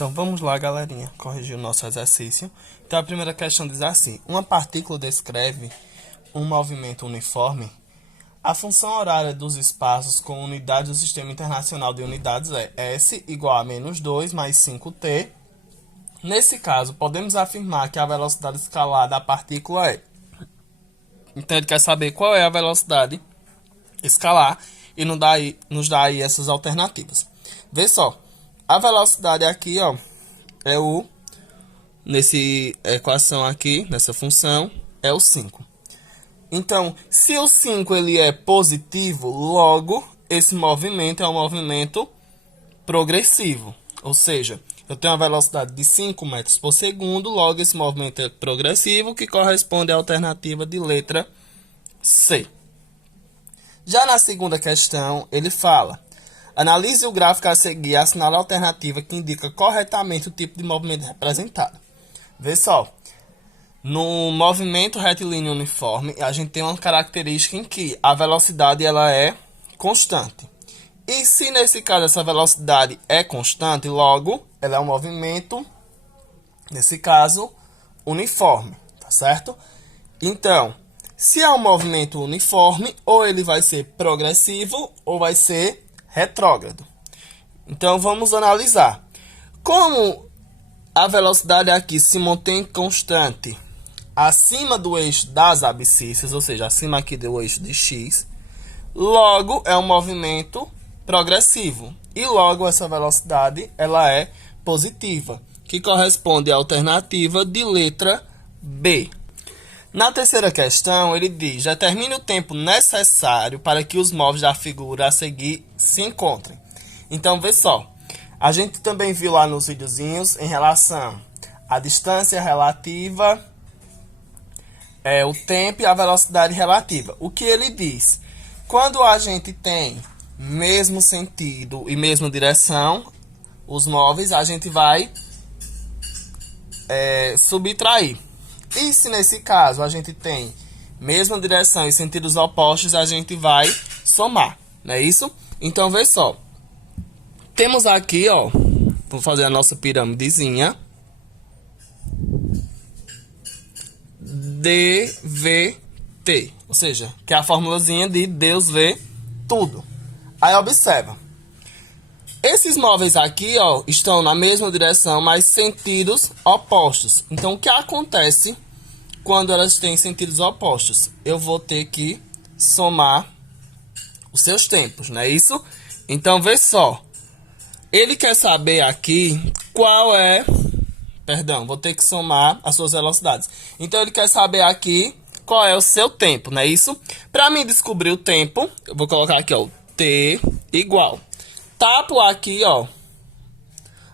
Então vamos lá, galerinha, corrigir o nosso exercício. Então a primeira questão diz assim: uma partícula descreve um movimento uniforme. A função horária dos espaços com unidades do Sistema Internacional de Unidades é S igual a menos 2 mais 5t. Nesse caso, podemos afirmar que a velocidade escalar da partícula é. Então ele quer saber qual é a velocidade escalar e nos dá aí essas alternativas. Vê só, a velocidade aqui, ó, é o, nessa equação aqui, nessa função, é o 5. Então, se o 5 ele é positivo, logo esse movimento é um movimento progressivo. Ou seja, eu tenho uma velocidade de 5 metros por segundo, logo esse movimento é progressivo, que corresponde à alternativa de letra C. Já na segunda questão, ele fala: analise o gráfico a seguir e assinale a alternativa que indica corretamente o tipo de movimento representado. Vê só. No movimento retilíneo uniforme, a gente tem uma característica em que a velocidade ela é constante. E se nesse caso essa velocidade é constante, logo ela é um movimento, nesse caso, uniforme, tá certo? Então, se é um movimento uniforme, ou ele vai ser progressivo ou vai ser retrógrado. Então vamos analisar. Como a velocidade aqui se mantém constante acima do eixo das abscissas, ou seja, acima aqui do eixo de x, logo é um movimento progressivo. E logo essa velocidade ela é positiva, que corresponde à alternativa de letra B. Na terceira questão, ele diz: determine o tempo necessário para que os móveis da figura a seguir se encontrem. Então, vê só. A gente também viu lá nos videozinhos em relação à distância relativa, o tempo e a velocidade relativa. O que ele diz? Quando a gente tem mesmo sentido e mesma direção, os móveis, a gente vai subtrair. E se nesse caso a gente tem mesma direção e sentidos opostos, a gente vai somar, não é isso? Então, vê só. Temos aqui, ó, vou fazer a nossa piramidezinha. DVT, ou seja, que é a formulazinha de Deus vê tudo. Aí observa. Esses móveis aqui, ó, estão na mesma direção, mas sentidos opostos. Então, o que acontece quando elas têm sentidos opostos? Eu vou ter que somar os seus tempos, não é isso? Então, vê só. Ele quer saber aqui qual é... Perdão, vou ter que somar as suas velocidades. Então, ele quer saber aqui qual é o seu tempo, não é isso? Para mim descobrir o tempo, eu vou colocar aqui, ó, T igual. Tapo aqui, ó,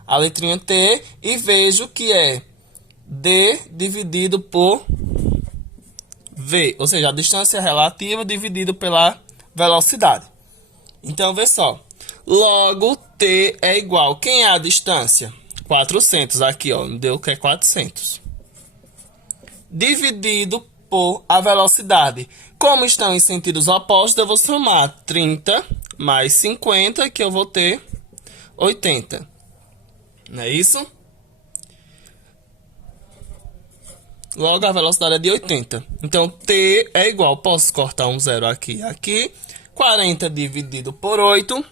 a letrinha T e vejo que é D dividido por V. Ou seja, a distância relativa dividido pela velocidade. Então, vê só. Logo, T é igual. Quem é a distância? 400. Aqui, ó, me deu que é 400. Dividido por a velocidade. Como estão em sentidos opostos, eu vou somar 30 mais 50, que eu vou ter 80. Não é isso? Logo, a velocidade é de 80. Então, T é igual. Posso cortar um zero aqui e aqui. 40 dividido por 8,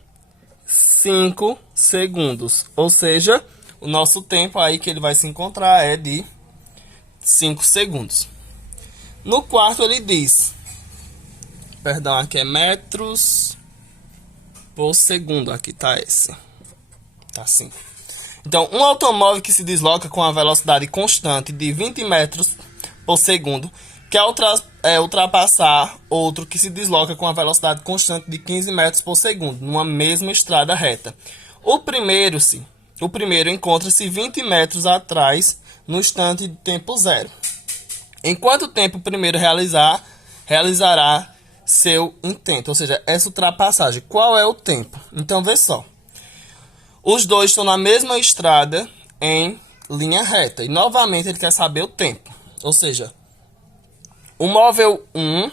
5 segundos. Ou seja, o nosso tempo aí que ele vai se encontrar é de 5 segundos. No quarto ele diz, perdão, aqui é metros por segundo, aqui tá esse, tá assim. Então, um automóvel que se desloca com a velocidade constante de 20 metros por segundo quer ultrapassar outro que se desloca com a velocidade constante de 15 metros por segundo, numa mesma estrada reta. O primeiro encontra-se 20 metros atrás no instante de tempo zero. Em quanto tempo o primeiro realizará seu intento? Ou seja, essa ultrapassagem. Qual é o tempo? Então, vê só. Os dois estão na mesma estrada em linha reta. E, novamente, ele quer saber o tempo. Ou seja, o móvel 1,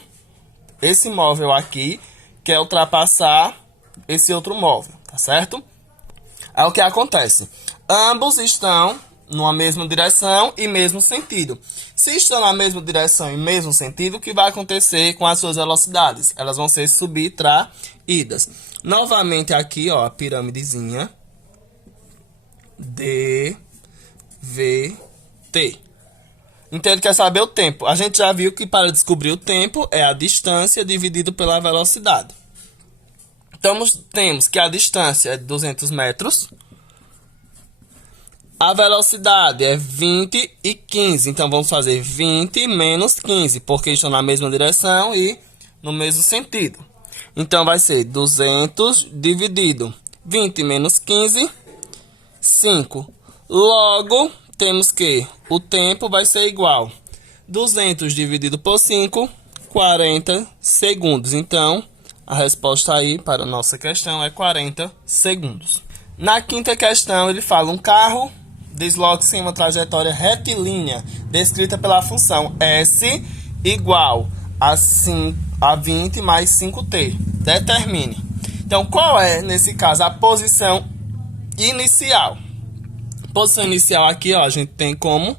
esse móvel aqui, quer ultrapassar esse outro móvel, tá certo? Aí o que acontece? Ambos estão numa mesma direção e mesmo sentido. Se estão na mesma direção e mesmo sentido, o que vai acontecer com as suas velocidades? Elas vão ser subtraídas. Novamente aqui, ó, a pirâmidezinha. D, V, T. Então ele quer saber o tempo. A gente já viu que para descobrir o tempo é a distância dividido pela velocidade. Então temos que a distância é de 200 metros. A velocidade é 20 e 15. Então vamos fazer 20 menos 15, porque estão na mesma direção e no mesmo sentido. Então vai ser 200 dividido 20 menos 15, 5. Logo, temos que o tempo vai ser igual 200 dividido por 5, 40 segundos. Então, a resposta aí para a nossa questão é 40 segundos. Na quinta questão, ele fala: um carro desloca-se em uma trajetória retilínea descrita pela função S igual a 20 mais 5t. Determine. Então, qual é, nesse caso, a posição inicial? Posição inicial aqui, ó, a gente tem como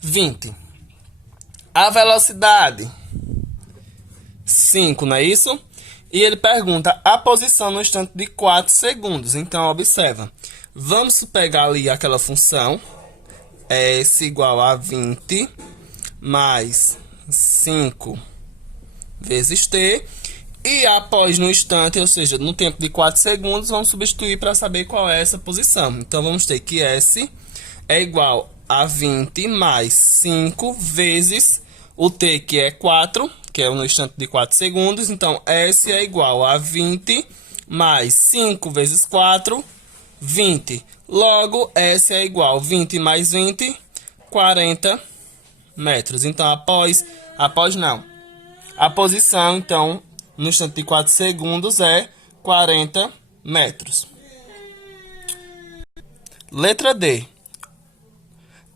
20. A velocidade, 5, não é isso? E ele pergunta a posição no instante de 4 segundos. Então, observa. Vamos pegar ali aquela função S igual a 20 mais 5 vezes t. E após no instante, ou seja, no tempo de 4 segundos, vamos substituir para saber qual é essa posição. Então, vamos ter que S é igual a 20 mais 5 vezes o t, que é 4, que é no instante de 4 segundos. Então, S é igual a 20 mais 5 vezes 4, 20. Logo, S é igual a 20 mais 20, 40 metros. Então, a posição, então, no instante de 4 segundos é 40 metros. Letra D.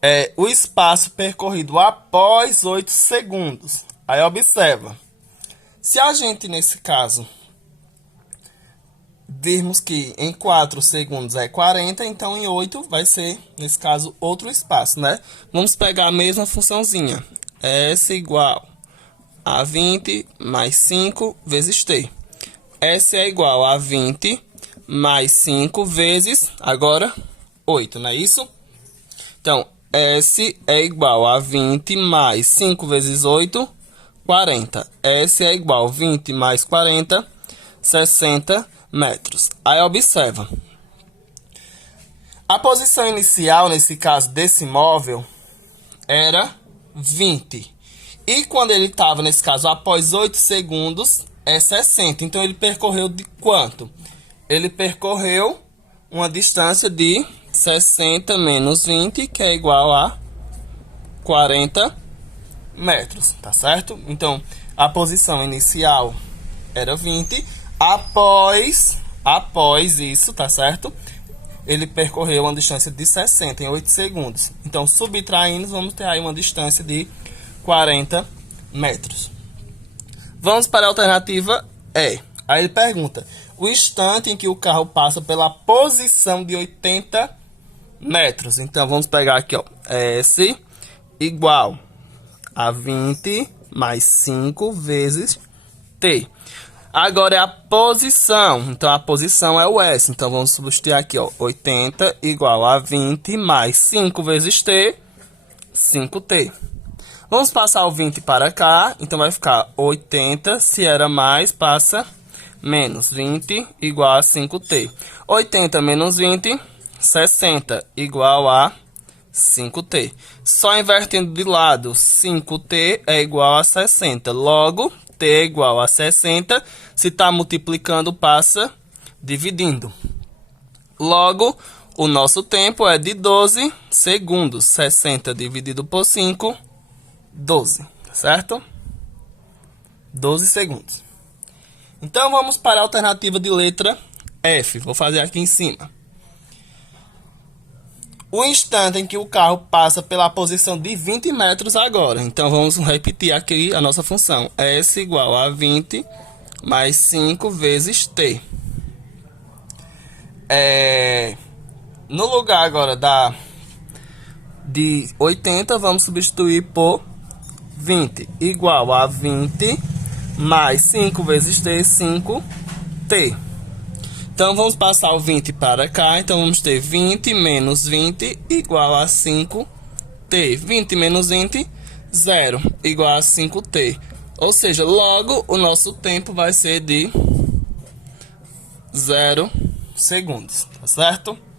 É o espaço percorrido após 8 segundos. Aí observa. Se a gente, nesse caso, dirmos que em 4 segundos é 40, então em 8 vai ser, nesse caso, outro espaço, né? Vamos pegar a mesma funçãozinha. S igual a 20 mais 5 vezes t. S é igual a 20 mais 5 vezes, agora, 8, não é isso? Então, S é igual a 20 mais 5 vezes 8, 40. S é igual a 20 mais 40, 60 metros. Aí observa. A posição inicial, nesse caso desse móvel, era 20. E quando ele estava, nesse caso, após 8 segundos, é 60. Então, ele percorreu de quanto? Ele percorreu uma distância de 60 menos 20, que é igual a 40 metros, tá certo? Então, a posição inicial era 20. Após isso, tá certo? Ele percorreu uma distância de 60 em 8 segundos. Então, subtraindo, vamos ter aí uma distância de 40 metros. Vamos para a alternativa E. Aí ele pergunta: o instante em que o carro passa pela posição de 80 metros. Então, vamos pegar aqui, ó. S igual a 20 mais 5 vezes t. Agora é a posição. Então, a posição é o S. Então, vamos substituir aqui, ó. 80 igual a 20 mais 5 vezes t, 5t. Vamos passar o 20 para cá, então vai ficar 80, se era mais, passa menos 20 igual a 5t. 80 menos 20, 60 igual a 5t. Só invertendo de lado, 5t é igual a 60. Logo, t é igual a 60. Se está multiplicando, passa dividindo. Logo, o nosso tempo é de 12 segundos. 60 dividido por 5, 12, certo? 12 segundos. Então, vamos para a alternativa de letra F. Vou fazer aqui em cima. O instante em que o carro passa pela posição de 20 metros agora. Então, vamos repetir aqui a nossa função. S igual a 20 mais 5 vezes t. No lugar agora de 80, vamos substituir por 20, igual a 20 mais 5 vezes t, 5t. Então, vamos passar o 20 para cá. Então, vamos ter 20 menos 20 igual a 5t. 20 menos 20, 0, igual a 5t. Ou seja, logo o nosso tempo vai ser de 0 segundos, tá certo?